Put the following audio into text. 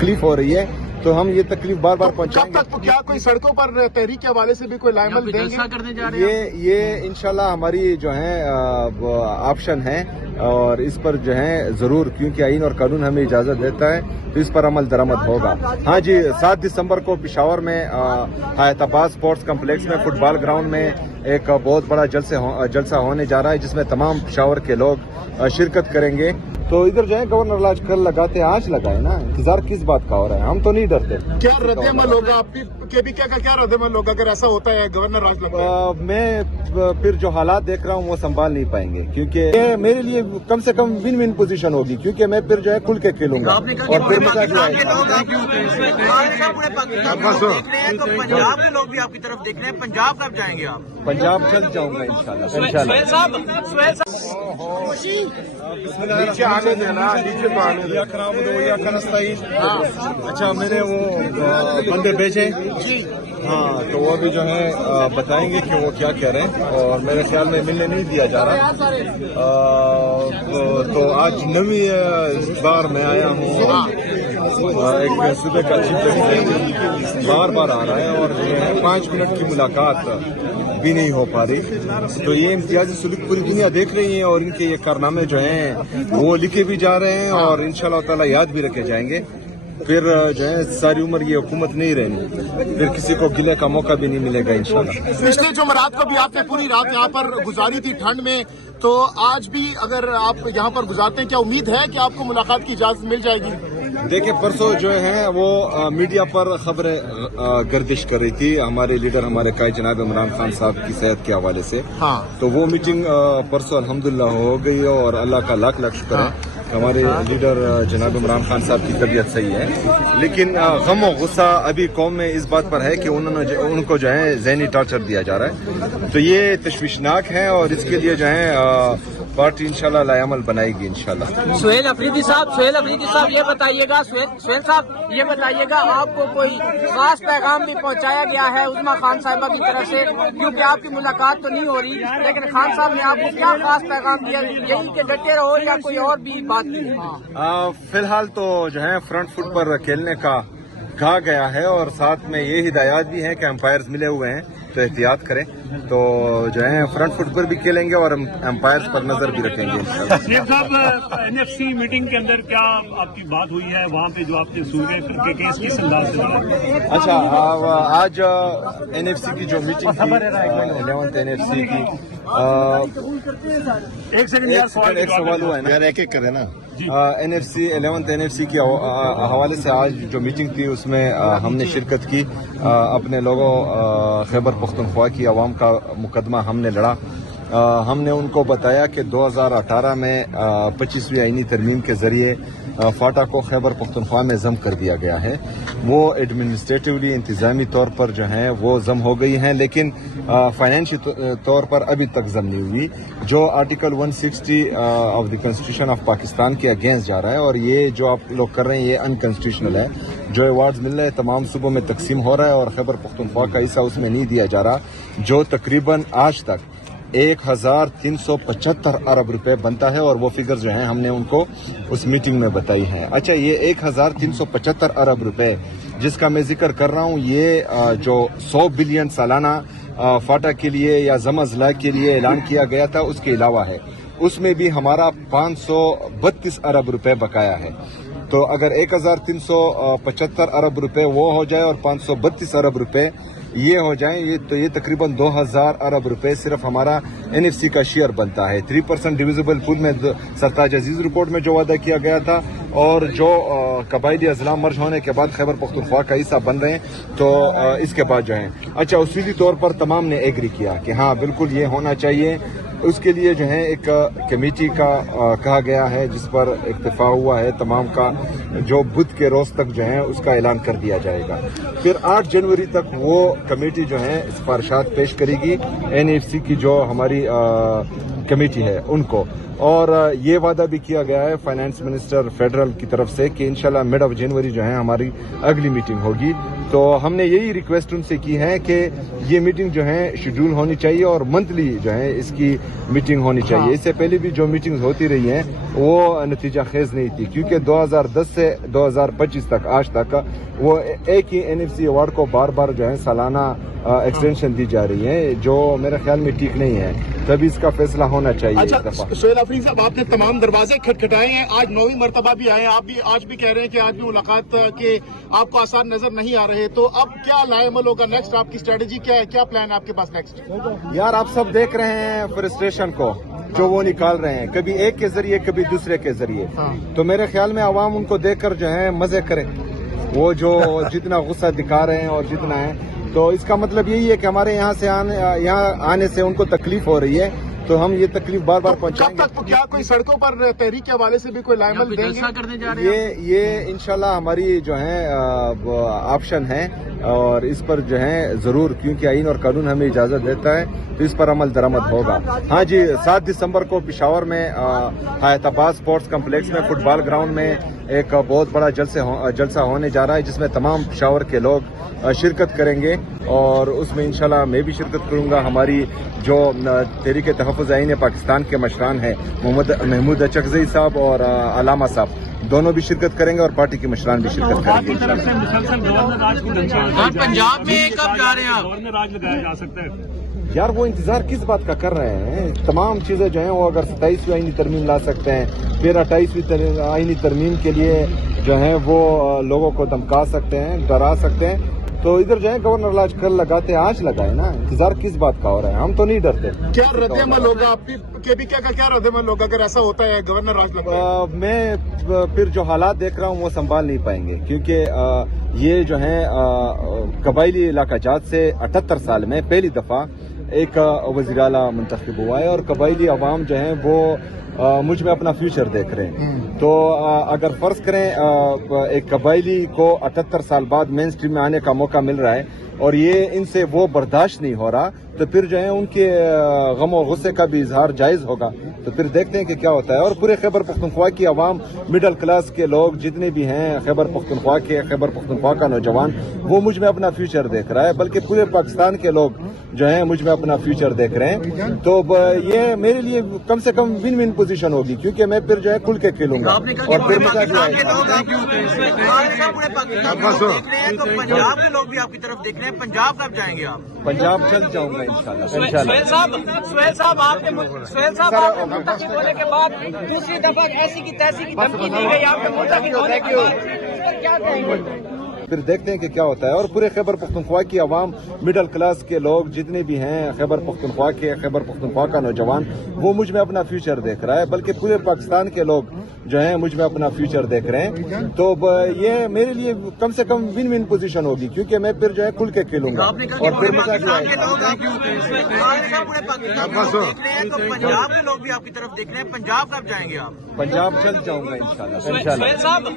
तकलीफ हो रही है, तो हम ये तकलीफ बार बार पहुंचाएंगे। कब तक क्या कोई सड़कों पर तहरीक के हवाले से भी कोई लाइमल देंगे? करने जा रहे हैं ये इंशाल्लाह हमारी जो है ऑप्शन है, और इस पर जो है जरूर, क्योंकि आईन और कानून हमें इजाजत देता है, तो इस पर अमल दरामद होगा। हाँ जी, 7 दिसंबर को पिशावर में हैदराबाद स्पोर्ट्स कम्प्लेक्स में फुटबॉल ग्राउंड में एक बहुत बड़ा जलसा होने जा रहा है, जिसमें तमाम पिशावर के लोग शिरकत करेंगे। तो इधर जो है गवर्नर आज कल लगाते, आज लगाए ना, इंतजार किस बात का हो रहा है, हम तो नहीं डरते। क्या रद्द-ए-अमल होगा आपकी क्या रद्द-ए-अमल होगा अगर ऐसा होता है गवर्नर आज लगाए? मैं फिर जो हालात देख रहा हूँ वो संभाल नहीं पाएंगे, क्योंकि ये मेरे लिए कम से कम विन विन पोजीशन होगी, क्योंकि मैं फिर जो है खुल के खेलूंगा और फिर मजा भी आएगा। तो पंजाब के लोग भी आपकी तरफ देख रहे हैं, पंजाब कब जाएंगे आप? पंजाब जल्द जाऊंगा इंशाल्लाह। नीचे आने देना, नीचे तो आने देना। खराब अच्छा, मैंने वो बंदे भेजे, हाँ, तो वो भी जो है बताएंगे कि वो क्या कह रहे हैं, और मेरे ख्याल में मिलने नहीं दिया जा रहा। तो आज नवी बार मैं आया हूँ, एक सुबह का चिप बार बार आ रहा है, और जो है 5 मिनट की मुलाकात भी नहीं हो पा रही। तो ये इम्तियाजी सुलूक पूरी दुनिया देख रही है, और इनके ये कारनामे जो हैं वो लिखे भी जा रहे हैं, और इंशाल्लाह ताला याद भी रखे जाएंगे। फिर जो है सारी उम्र ये हुकूमत नहीं रहनी, फिर किसी को गिले का मौका भी नहीं मिलेगा इंशाल्लाह। पिछले जुमेरात को भी आपने पूरी रात यहाँ पर गुजारी थी ठंड में, तो आज भी अगर आप यहाँ पर गुजारते हैं, क्या उम्मीद है कि आपको मुलाकात की इजाजत मिल जाएगी? देखिए, परसों जो है वो मीडिया पर खबरें गर्दिश कर रही थी, हमारे लीडर, हमारे कायद जनाब इमरान खान साहब की सेहत के हवाले से। हाँ। तो वो मीटिंग परसों अल्हम्दुलिल्लाह हो गई है, और अल्लाह का लाख लाख शुक्र है, हमारे लीडर जनाब इमरान खान साहब की तबीयत सही है। लेकिन गम और गुस्सा अभी कौम में इस बात पर है कि उनको जो है ज़हनी टॉर्चर दिया जा रहा है, तो ये तशवीशनाक है, और इसके लिए जो है पार्टी इंशाल्लाह लायामल बनाएगी इंशाल्लाह। सुहेल अफरीदी साहब ये बताइएगा, सुहेल साहब ये बताइएगा, आपको कोई खास पैगाम भी पहुंचाया गया है उस्मा खान साहिबा की तरफ से, क्योंकि आपकी मुलाकात तो नहीं हो रही, लेकिन खान साहब ने आपको क्या खास पैगाम दिया, यही कि डटे रहो या कोई और भी बात की? फिलहाल तो जो है फ्रंट फुट पर खेलने का कहा गया है, और साथ में ये हिदायत भी है कि अंपायर्स मिले हुए हैं, तो एहतियात करें। तो जो है फ्रंट फुट पर भी खेलेंगे, और अंपायर्स पर नजर भी रखेंगे इंशाल्लाह। साहब, एनएफसी मीटिंग के अंदर क्या आपकी बात हुई है, वहाँ पे जो आपके सूबे के केस किस अंदाज से? अच्छा, आज एनएफसी की जो मीटिंग थी, 11th एनएफसी की, एक सवाल हुआ है ना, एक एक करे ना। एनएफसी 11th एनएफसी के हवाले से आज जो मीटिंग थी उसमें हमने शिरकत की, अपने लोगों खैबर पख्तूनख्वा की आवाम का मुकदमा हमने लड़ा। हमने उनको बताया कि 2018 में 25वीं आईनी तरमीम के जरिए फाटा को खैबर पख्तूनख्वा में जम कर दिया गया है। वो एडमिनिस्ट्रेटिवली, इंतजामी तौर पर जो है वो जम हो गई हैं, लेकिन फाइनेंशियल तौर पर अभी तक जम नहीं हुई, जो article 160 of the constitution of Pakistan के अगेंस्ट जा रहा है, और ये जो आप लोग कर रहे हैं ये अनकॉन्स्टिट्यूशनल है। जो अवार्ड्स मिल रहे हैं तमाम सूबों में तकसीम हो रहा है, और खैबर पख्तूनख्वा का हिस्सा उसमें नहीं दिया जा रहा, जो तकरीबन आज तक 1375 अरब रुपए बनता है, और वो फिगर जो है हमने उनको उस मीटिंग में बताई है। अच्छा, ये 1375 अरब रुपए जिसका मैं जिक्र कर रहा हूँ, ये जो 100 बिलियन सालाना फाटा के लिए या जमा-ज़ला के लिए ऐलान किया गया था, उसके अलावा है, उसमें भी हमारा 532 अरब रुपए बकाया है। तो अगर 1375 अरब रुपए वो हो जाए और 532 अरब रुपए ये हो जाए, ये तकरीबन 2000 अरब रुपए सिर्फ हमारा एनएफसी का शेयर बनता है। 3% डिविजिबल पूल में सरताज अजीज रिपोर्ट में जो वादा किया गया था, और जो कबायली अजला मर्ज होने के बाद खैबर पख्तूनख्वा का हिस्सा बन रहे हैं, तो इसके बाद जो है, अच्छा, उसूली तौर पर तमाम ने एग्री किया कि हाँ बिल्कुल ये होना चाहिए। उसके लिए जो है एक कमेटी का कहा गया है, जिस पर इत्तेफाक हुआ है तमाम का, जो बुध के रोज तक जो है उसका ऐलान कर दिया जाएगा। फिर 8 जनवरी तक वो कमेटी जो है सिफारिशात पेश करेगी एनएफसी की जो हमारी कमेटी है उनको, और ये वादा भी किया गया है फाइनेंस मिनिस्टर फेडरल की तरफ से कि इंशाल्लाह मिड ऑफ जनवरी जो है हमारी अगली मीटिंग होगी। तो हमने यही रिक्वेस्ट उनसे की है कि ये मीटिंग जो है शेड्यूल होनी चाहिए, और मंथली जो है इसकी मीटिंग होनी चाहिए। इससे पहले भी जो मीटिंग्स होती रही हैं وہ نتیجہ خیز نہیں تھی، کیونکہ 2010 سے 2025 تک آج تک وہ ایک ہی NFC ایوارڈ کو بار بار جو ہے سالانہ ایکسٹینشن دی جا رہی ہے، جو میرے خیال میں ٹھیک نہیں ہے، تبھی اس کا فیصلہ ہونا چاہیے اس دفعہ۔ اچھا سہیل آفرین صاحب، آپ نے تمام دروازے کھٹکھٹائے ہیں، آج 9ویں مرتبہ بھی آئے، آپ بھی آج بھی کہہ رہے ہیں کہ آج بھی ملاقات کے آپ کو آسان نظر نہیں آ رہے، تو اب کیا لائے عمل ہوگا نیکسٹ؟ آپ کی اسٹریٹجی کیا ہے، کیا پلان ہے آپ کے پاس نیکسٹ؟ یار آپ سب دیکھ رہے ہیں فرسٹریشن کو جو وہ نکال رہے ہیں، کبھی ایک کے ذریعے کبھی دوسرے کے ذریعے، تو میرے خیال میں عوام ان کو دیکھ کر جو ہے مزے کرے، وہ جو جتنا غصہ دکھا رہے ہیں اور جتنا ہے، تو اس کا مطلب یہی ہے کہ ہمارے یہاں آنے سے ان کو تکلیف ہو رہی ہے، تو ہم یہ تکلیف بار بار پہنچائیں گے۔ کب تک کیا کوئی سڑکوں پر تحریک کے حوالے سے بھی کوئی لائے عمل دیں گے؟ یہ انشاءاللہ ہماری جو ہے آپشن ہے، اور اس پر جو ہے ضرور، کیونکہ آئین اور قانون ہمیں اجازت دیتا ہے، تو اس پر عمل درآمد ہوگا۔ ہاں جی، 7 دسمبر کو پشاور میں حیات آباد اسپورٹس کمپلیکس میں فٹ بال گراؤنڈ میں ایک بہت بڑا جلسہ ہونے جا رہا ہے، جس میں تمام پشاور کے لوگ شرکت کریں گے، اور اس میں انشاءاللہ میں بھی شرکت کروں گا۔ ہماری جو تحریک تحفظ آئین پاکستان کے مشران ہیں محمود اچکزئی صاحب اور علامہ صاحب، دونوں بھی شرکت کریں گے، اور پارٹی کے مشران بھی شرکت کریں گے۔ پنجاب میں کب جا رہے ہیں آپ؟ گورنر آج لگایا جا سکتا ہے؟ یار وہ انتظار کس بات کا کر رہے ہیں؟ تمام چیزیں جو ہیں وہ اگر 27ویں آئینی ترمیم لا سکتے ہیں، پھر 28ویں آئینی ترمیم کے لیے جو ہیں وہ لوگوں کو دھمکا سکتے ہیں، ڈرا سکتے ہیں، تو ادھر جو ہے گورنر لاج کل لگاتے آج لگائے نا، انتظار کس بات کا ہو رہا ہے؟ ہم تو نہیں ڈرتے۔ کیا رد عمل ہوگا آپ کے بھی، کیا رد عمل ہوگا اگر ایسا ہوتا ہے گورنر راج لگائے؟ میں پھر جو حالات دیکھ رہا ہوں وہ سنبھال نہیں پائیں گے، کیونکہ یہ جو ہے قبائلی علاقہ جات سے 78 سال میں پہلی دفعہ ایک وزیر اعلیٰ منتخب ہوا ہے، اور قبائلی عوام جو ہیں وہ مجھ میں اپنا فیوچر دیکھ رہے ہیں۔ تو اگر فرض کریں ایک قبائلی کو 78 سال بعد مین اسٹریم میں آنے کا موقع مل رہا ہے، اور یہ ان سے وہ برداشت نہیں ہو رہا، تو پھر جو ہے ان کے غم و غصے کا بھی اظہار جائز ہوگا، تو پھر دیکھتے ہیں کہ کیا ہوتا ہے۔ اور پورے خیبر پختونخوا کی عوام، مڈل کلاس کے لوگ جتنے بھی ہیں خیبر پختونخوا کا نوجوان، وہ مجھ میں اپنا فیوچر دیکھ رہا ہے، بلکہ پورے پاکستان کے لوگ جو ہیں مجھ میں اپنا فیوچر دیکھ رہے ہیں، تو یہ میرے لیے کم سے کم ون ون پوزیشن ہوگی، کیونکہ میں پھر جو ہے کھل کے کھیلوں گا، اور پھر مزہ بھی آئے گا۔ پنجاب کے لوگ بھی آپ کی طرف دیکھ رہے ہیں، پنجاب کب جائیں گے آپ؟ پنجاب جلد جاؤں گا انشاءاللہ۔ سہیل صاحب آپ کے منتخب ہونے کے بعد دوسری دفعہ ایسی کی تیسی کی دھمکی دی گئی آپ کے منتخب ہونے کے بعد، اس پر کیا کہیں گے؟ پھر دیکھتے ہیں کہ کیا ہوتا ہے۔ اور پورے خیبر پختونخوا کی عوام، مڈل کلاس کے لوگ جتنے بھی ہیں خیبر پختونخوا کا نوجوان، وہ مجھ میں اپنا فیوچر دیکھ رہا ہے، بلکہ پورے پاکستان کے لوگ جو ہیں مجھ میں اپنا فیوچر دیکھ رہے ہیں، تو یہ میرے لیے کم سے کم ون ون پوزیشن ہوگی، کیونکہ میں پھر جو ہے کھل کے کھیلوں گا، اور پھر مزہ بھی آئے گا۔ پنجاب کے لوگ بھی آپ کی طرف دیکھ رہے ہیں، پنجاب کب جائیں گے آپ؟ پنجاب جلد جاؤں گا انشاءاللہ۔ سہیل صاحب